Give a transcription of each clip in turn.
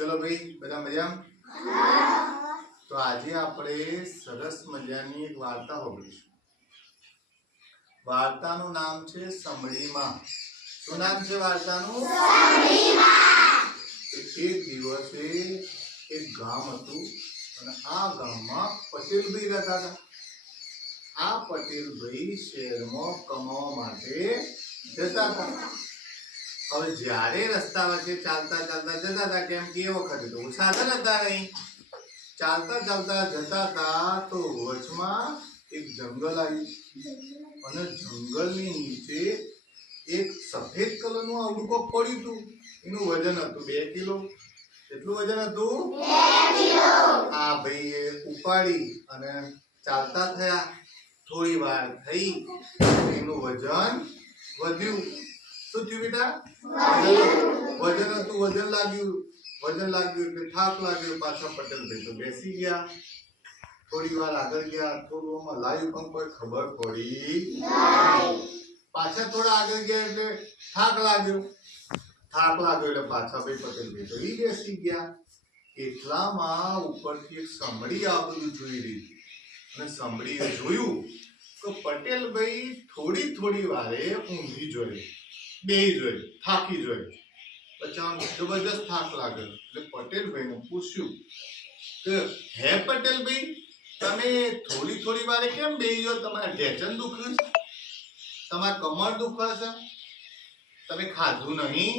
चलो भाई बधा मजा। तो आज આપણે સરસ મજાની એક વાર્તા હોભળીશું। વાર્તાનું નામ છે સમડીમાં। શું નામ છે વાર્તાનું? સમડીમાં। એક દિવસે એક ગામ હતું અને આ ગામમાં પટેલભાઈ રહેતા હતા। આ પટેલભાઈ શહેરમાં કમાવા માટે જતા હતા। હવે જ્યારે રસ્તા વચ્ચે ચાલતા ચાલતા જતા હતા, કેમ કે એ વખતે તો સાધન હતા નહીં, ચાલતા ચાલતા જતા હતા તો વચમાં એક જંગલ આવ્યું અને જંગલની નીચે એક સફેદ કલરનું આવડું કોક પડ્યું હતું। એનું વજન હતું 2 કિલો। કેટલું વજન હતું? 2 કિલો। આ ભાઈએ ઉપાડી અને ચાલતા થયા। થોડી વાર થઈ એનું વજન વધ્યું। શું થયું બેટા? વજન હતું, વજન લાગ્યું એટલે થાક લાગ્યો। પાછા પટેલભાઈ તો બેસી ગયા। થોડી વાર આગળ ગયા, થોડું હલાયું પણ કોઈ ખબર પડી નહીં। પાછા થોડા આગળ ગયા એટલે થાક લાગ્યો એટલે પાછા ભાઈ પટેલભાઈ તો ઈ બેસી ગયા। એટલામાં ઉપરથી એક સમડી આ બધું જોઈ રહી અને સમડીએ જોયું તો પટેલભાઈ થોડી વારે ઊંઘી જોઈ, બેહી જોઈ, થાકી જોઈ। પછી આમ જબરજસ્ત થાક લાગ્યો એટલે પટેલભાઈને પૂછ્યું કે હે પટેલભાઈ, તમે થોડી વારે કેમ બેહી જાઓ? તમારા ઢેચણ દુખે છે? તમારા કમર દુખે છે? તમે ખાધું નહીં?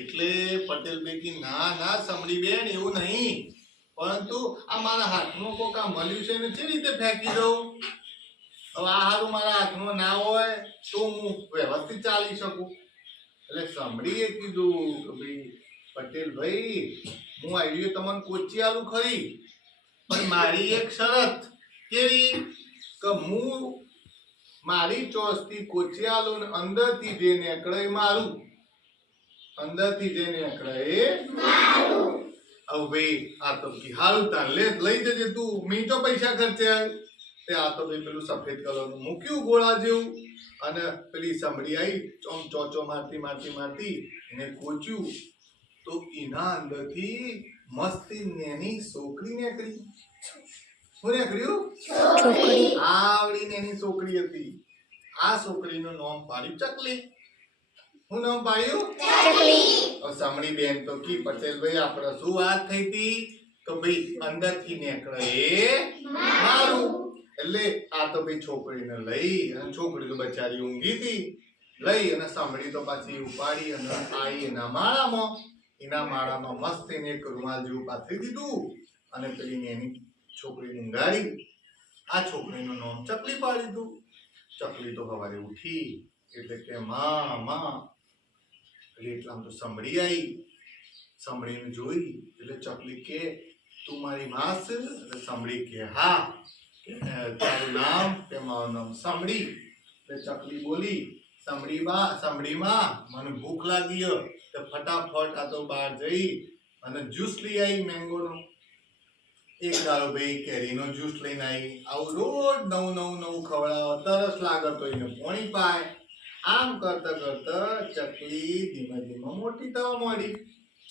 એટલે પટેલભાઈ કે ના સમડી બેન, એવું નહીં, પરંતુ આ મારા હાથમાં કોક આ મળ્યું છે ને જે રીતે ફેંકી દઉં? હવે આ હારું મારા હાથમાં ના હોય તો હું વ્યવસ્થિત ચાલી શકું। એટલે સમડીએ કીધું કે ભાઈ પટેલભાઈ, હું આઈડિયો તમને કોચી આલું ખરી, પણ મારી એક શરત। કેવી? કે હું મારી ચોસથી કોચી આલું ને અંદરથી જે નીકળે મારું, અંદરથી જે નીકળે મારું। હવે ભાઈ આ તો હારું તાર લઈ જજે તું, મેં તો પૈસા ખર્ચ્યા। તે આ તો ભાઈ પેલું સફેદ કલરનું મૂક્યું ગોળા જેવું અને પેલી સમડી આવી ચોચો મારતી એને કોચ્યું તો એના અંદરથી મસ્તી નેની છોકરી નીકળી। શું નીકળ્યું? છોકરી। આવડી નેની છોકરી હતી। આ છોકરીનું નામ પાડ્યું ચકલી। શું નામ પાડ્યું? ચકલી। સમડી બેન તો કી પટેલભાઈ આપણે શું વાત થઈ હતી તો ભાઈ અંદરથી નીકળે મારું। એટલે આ તો ભાઈ છોકરીને લઈ અને છોકરી તો બચારી ઊંઘી હતી, લઈ અને સાંભળી તો પાછી ઉપાડી અને આવી એના માળામાં મસ્ત એને એક રૂમાલ જેવું પાથરી દીધું અને પેલી એની છોકરીને ઊંઘાડી। આ છોકરીનું નામ ચકલી પાડી દીધું। ચકલી તો સવારે ઉઠી એટલે કે માં એટલે એટલામાં તો સમડી આવી। સમડીને જોઈ એટલે ચકલી કે તું મારી માં છે? એટલે સમડી કે હા। તારું નામ? કે મારું નામ સમડી। એટલે ચકલી બોલી સમડીમાં મને ભૂખ લાગી તો ફટાફટ આ તો બહાર જઈ અને જ્યુસ લઈ આવી મેંગોનો। એક દાડો ભાઈ કેરીનો જ્યુસ લઈને આવી। આવું રોજ નવું ખવડાવો, તરસ લાગે તો એને પાણી પાય। આમ કરતા ચકલી ધીમે મોટી થવા માંડી।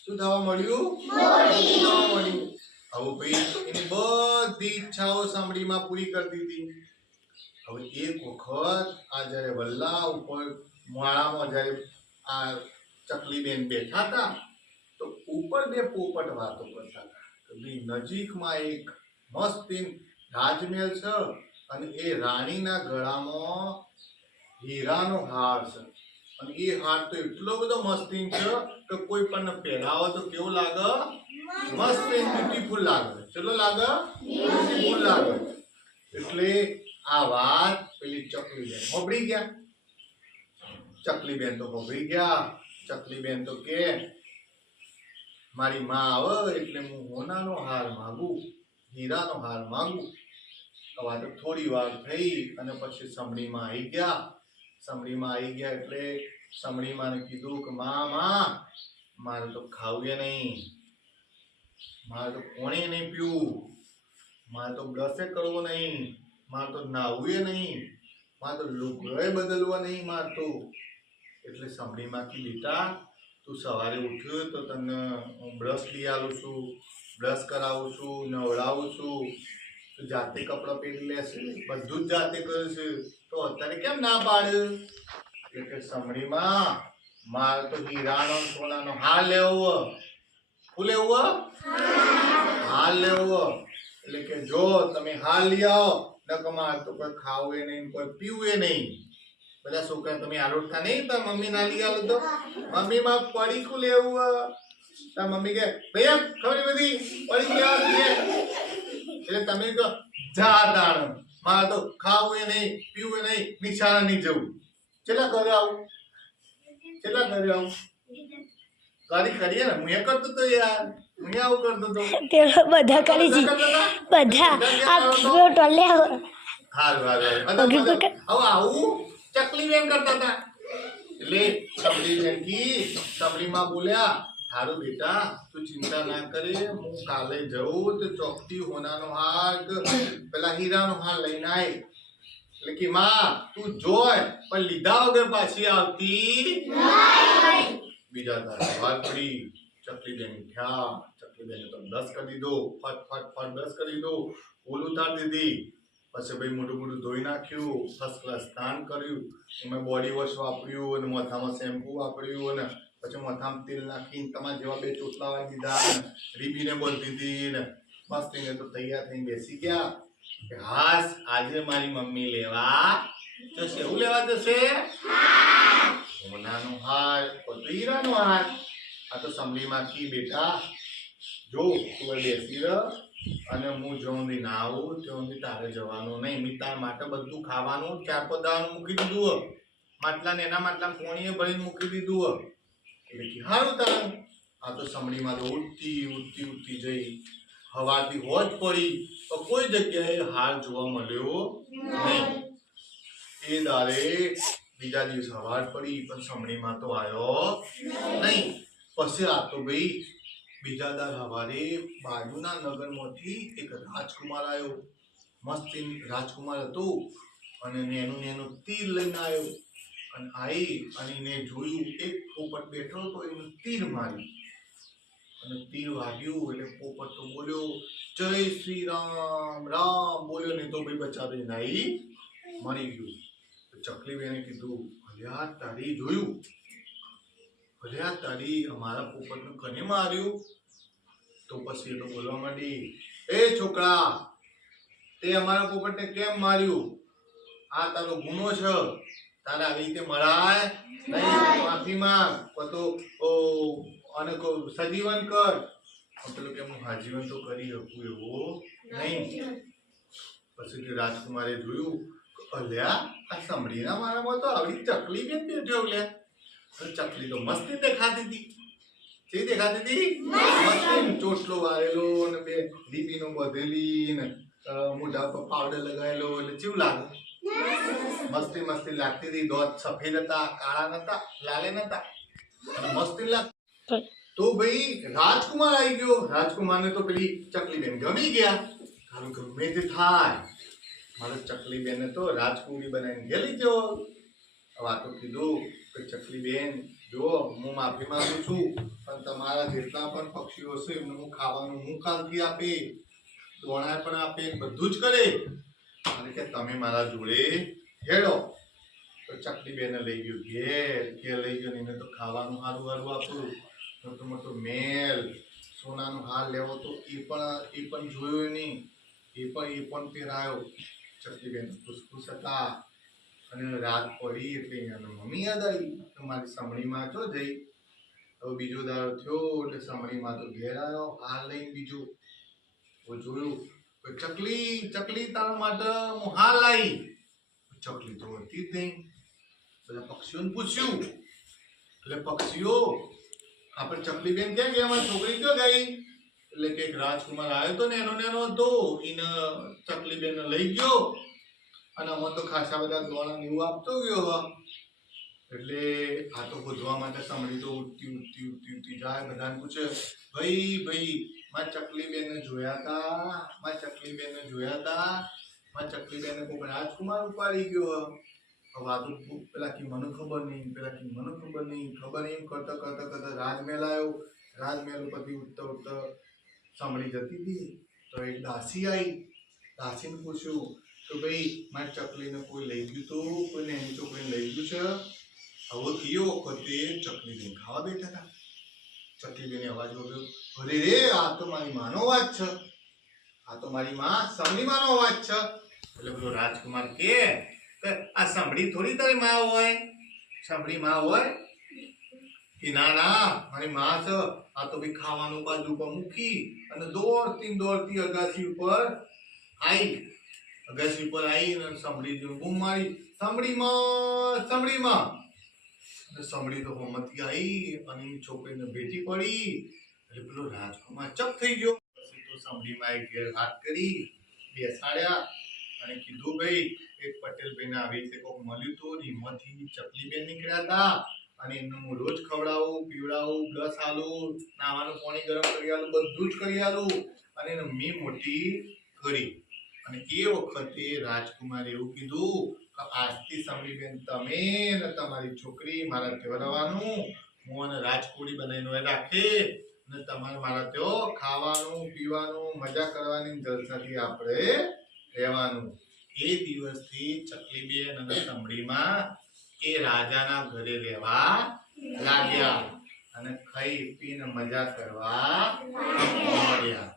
શું થવા મળ્યું? મોટી થવા માંડી। હવે ભાઈ એની બધી ઈચ્છાઓ સાંભળીમાં પૂરી કરી દીધી। હવે એક વખત આ જયારે વલ્લા ઉપર માળામાં જયારે આ ચકલી બેન બેઠા હતા તો ઉપર બે પોપટ વાતો કરતા હતા કે ભાઈ નજીકમાં એક મસ્તીન રાજમહેલ છે અને એ રાણીના ગળામાં હીરાનો હાર છે અને એ હાર તો એટલો બધો મસ્તીન છે કે કોઈ પણ પહેરાવો તો કેવું લાગે? મસ્ત બ્યુટીફુલ લાગે। ચલો લાગે? બ્યુટીફુલ લાગે। એટલે આ વાત પેલી ચકલી બેન હોબળી ગયા। ચકલી બેન તો હોબળી ગયા। ચકલી બેન તો કે મારી માં આવે એટલે હું હોનાનો હાર માંગુ, હીરાનો હાર માંગુ। હવે તો થોડી વાર થઈ અને પછી સમડીમાં આવી ગયા। એટલે સમડીમાને કીધું કે માં મારે તો ખાવું નહીં, મારે તો પાણી નહીં પીવું, મારે તો બ્રશે કરવો નહીં, મારે તો નાવું નહીં, મારે તો લુગડો બદલવો નહીં, મારે તો। એટલે સમડીમાં કી બેટા તું સવારે ઉઠ્યો તો તને બ્રશ લઈ આવું છું, બ્રશ કરાવું છું, નવડાવું છું, તું જાતે કપડાં પહેરી લેશે, બધું જ જાતે કરશે, તો અત્યારે કેમ ના પાડ્યું? એટલે કે સમડીમાં મારે તો હીરાનો સોનાનો હાર લેવો. શું લેવું? હાર લેવો. એટલે કે જો તમે હાર લઈ આવો ન મારે તો કોઈ ખાવું નહીં, કોઈ પીવું નહીં. બધા છોકરા તમે આરોટતા નહીં તો મમ્મી ના લઈ આલો તો મમ્મી માં પડીકું લેવું. તાર મમ્મી કે ભૈયા ખબર બધી પડીકું લેવા છે. એટલે તમે કહો જા તાણ મારે તો ખાવું નહીં, પીવું નહીં, નિશાળે નહીં જવું. કેટલા ઘરે આવું? કેટલા ઘરે આવું? કરીએ ને હું એ કરતો તો યાર, હું આવું કરતો તો બધા કરી છે બધા આ ફોટો લે હારું હવે આવું ચકલી બેન કરતા હતા. એટલે સમડી બેન કી સમડીમાં બોલ્યા હારું બેટા તું ચિંતા ના કરે, હું કાલે જઉં તો ચોકથી હોનાનો હાર પેલા હીરાનો હાર લઈને આય. એટલે કે માં તું જોય પણ લીધા વગર પાછી આવતી. બીજા તારા વાત પડી. ચકલી બેન ઉઠ્યા. ચકલી બેને તો બ્રશ કરી દીધો, ફટ ફટ ફટ બ્રશ કરી દીધો, ફૂલ ઉતારી દીધી. પછી ભાઈ મોટું ધોઈ નાખ્યું, ફર્સ્ટ ક્લાસ સ્નાન કર્યું, એમાં બોડી વોશ વાપર્યું અને માથામાં શેમ્પુ વાપર્યું અને પછી માથામાં તેલ નાખીને તમારા જેવા 2 ચોટલા વાળી દીધા, રીબીને બોલતી હતી ને મસ્તીને તો તૈયાર થઈને બેસી ગયા કે હાસ આજે મારી મમ્મી લેવા જશે. એવું લેવા જશે સોનાનો હાર, હીરાનો હાર. આ તો સમલીમાં કી બેટા જો તું બેસી રહ અને હું જ્યાં ના આવું ત્યાં તારે જવાનું નહીં. મેં તાર માટે બધું ખાવાનું 4-5 દાવાનું મૂકી દીધું. માટલાને એના માટલા પોણીએ ભરીને મૂકી દીધું. એટલે કે હારું તાર. આ તો સમડીમાં તો ઉઠતી જઈ હવારથી હોજ પડી તો કોઈ જગ્યાએ હાર જોવા મળ્યો નહીં. એ દારે બીજા દિવસ હવાર પડી પણ સમડીમાં તો આવ્યો નહીં. પછી આ તો ભાઈ બીજા દાર હવારે બાજુના નગરમાંથી એક રાજકુમાર આવ્યો. મસ્ત રાજકુમાર હતો અને એનું તીર લઈને આવ્યો અને આવી અને એને જોયું એક પોપટ બેઠો હતો, એનું તીર માર્યું અને તીર વાગ્યું એટલે પોપટ તો બોલ્યો જય શ્રી રામ રામ બોલ્યો ને તો ભાઈ બચાવી નાઈ મરી ગયું. ચકલી બેને કીધું અલ્યા તારી જોયું, અલ્યા તારી અમારા પોપટનું કને માર્યું? તો પછી એ તો બોલવા માંડી એ છોકરા તે અમારા પોપટને કેમ માર્યું? આ તારો ગુનો છે, તારે આવી રીતે મરાય નહીં. માફી માંગ તો અને સજીવન કર. પેલું કે હું આજીવન તો કરી શકું એવો નહીં. પછી રાજકુમારે જોયું અલ્યા આ સમડીના મારામાં તો આવી ચકલી બેન બેઠો. લ્યા ચકલી તો મસ્તી દેખાતી હતી. જે દેખાતી હતી મસ્તી, ચોટલો વાળેલો ને 2 લીપીનો બધેલી ને મોઢા પર પાવડર લગાવેલો એટલે કેવું લાગે? મસ્તી મસ્તી લાગતી હતી. દોત સફેદ હતા, કાળા નતા, લાલે નતા, મસ્તી લાગતી. તો ભાઈ રાજકુમાર આવી ગયો. રાજકુમારને તો પેલી ચકલી બેન ગમી ગયા. હારું ગમે તે થાય મારો ચકલી બેન તો રાજકુમારી બનાવીને ગયેલી જો. હવે આ તો કીધું કે ચકલી બેન જો હું માફી માંગુ છું પણ તમારા જેટલા પણ પક્ષીઓ છે એમને હું ખાવાનું હું કાલથી આપે, દોણા પણ આપે, બધું જ કરે અને કે તમે મારા જોડે હેડો. તો ચકલી બેને લઈ ગયું ઘેર લઈ ગયો. એને તો ખાવાનું સારું આપું, મોટો મેલ, સોનાનો હાર લેવો તો એ પણ જોયો નહીં. એ પણ પહેરાયો. ચકલી બેન ખુશ હતા અને રાત પડી એટલે એના મમ્મી યાદ આવી તો મારી સમણીમાં જો જઈ. હવે બીજો દાડો થયો એટલે સમણીમાં તો ઘેર આવ્યો હાર લઈને બીજો. જોયું ચકલી તારા માટે હું હાર લાવી. ચકલી તો હતી જ નહીં. બધા પક્ષીઓને પૂછ્યું એટલે પક્ષીઓ આપણે ચકલી બેન ક્યાં ગયા, અમારી છોકરી ક્યાં ગઈ? એટલે કે રાજકુમાર આવ્યો હતો ને એનો હતો, એને ચકલી બેન લઈ ગયો અને અમે તો ખાસા બધા દોણા એવું આપતો ગયો. એટલે આ તો શોધવા માટે સમડી તો ઉઠતી જાય. બધાને પૂછે ભાઈ મારી ચકલી બેનને જોયા હતા, મારી ચકલી બેનને કોઈ રાજકુમાર ઉપાડી ગયો. હવે આ તો પેલા કે મને ખબર નહીં, પેલા કે મને ખબર નહીં કરતા કરતા કરતા રાજમહેલ આવ્યો. રાજમહેલ ઉપરથી ઉઠતા ઉઠતા સાંભળી જતી હતી તો એક દાસી આવી. દાસીને પૂછ્યું કે ભાઈ મારી ચકલીને કોઈ લઈ ગયું તો કોઈને એની છોકરીને લઈ ગયું છે? હવે કયો વખતે ચકલી બેન ખાવા બેઠા હતા. ચકલી બેને અવાજ આવ્યો, અરે રે આ તો મારી માનો અવાજ છે, આ તો મારી માં સમડી માનો અવાજ છે. એટલે પેલો રાજકુમાર કે આ સમડી થોડી તારી માં હોય, સમડી માં હોય કે ના ના મારી માં છે. આ તો ભાઈ ખાવાનું બાજુ પર મૂકી અને દોડતી અગાસી ઉપર આવી. અગાસી ઉપર આવી અને સમડી બૂમ મારી, સમડીમાં. સમડી તો હોમતી આવી અને છોકરીને ભેટી પડી. એટલે પેલો રાજકુમાર ચપ થઈ ગયો. પછી તો સમડીમાં એક ઘેર વાત કરી, બેસાડ્યા અને કીધું ભાઈ એક પટેલ ભાઈને આવી રીતે કોક મળ્યું હતું, એમાંથી ચકલી બેન નીકળ્યા હતા અને એમનું હું રોજ ખવડાવું પીવડાવું, બ્રશ આલું, નાવાનું પાણી ગરમ કરી આલું, બધું જ કરી આલું અને એને મેં મોટી કરી. અને એ વખતે રાજકુમારે એવું કીધું કે આજથી સમડી બેન તમે ને તમારી છોકરી મારા ત્યાં રહેવાનું, હું અને રાજકોડી બનાવીને રાખે અને તમારે મારા ત્યાં ખાવાનું પીવાનું મજા કરવાની જલસાથી આપણે રહેવાનું. એ દિવસથી ચકલીબેન અને સમડીમાં એ રાજાના ઘરે રહેવા લાગ્યા અને ખાઈ પીને મજા કરવા માંડ્યા.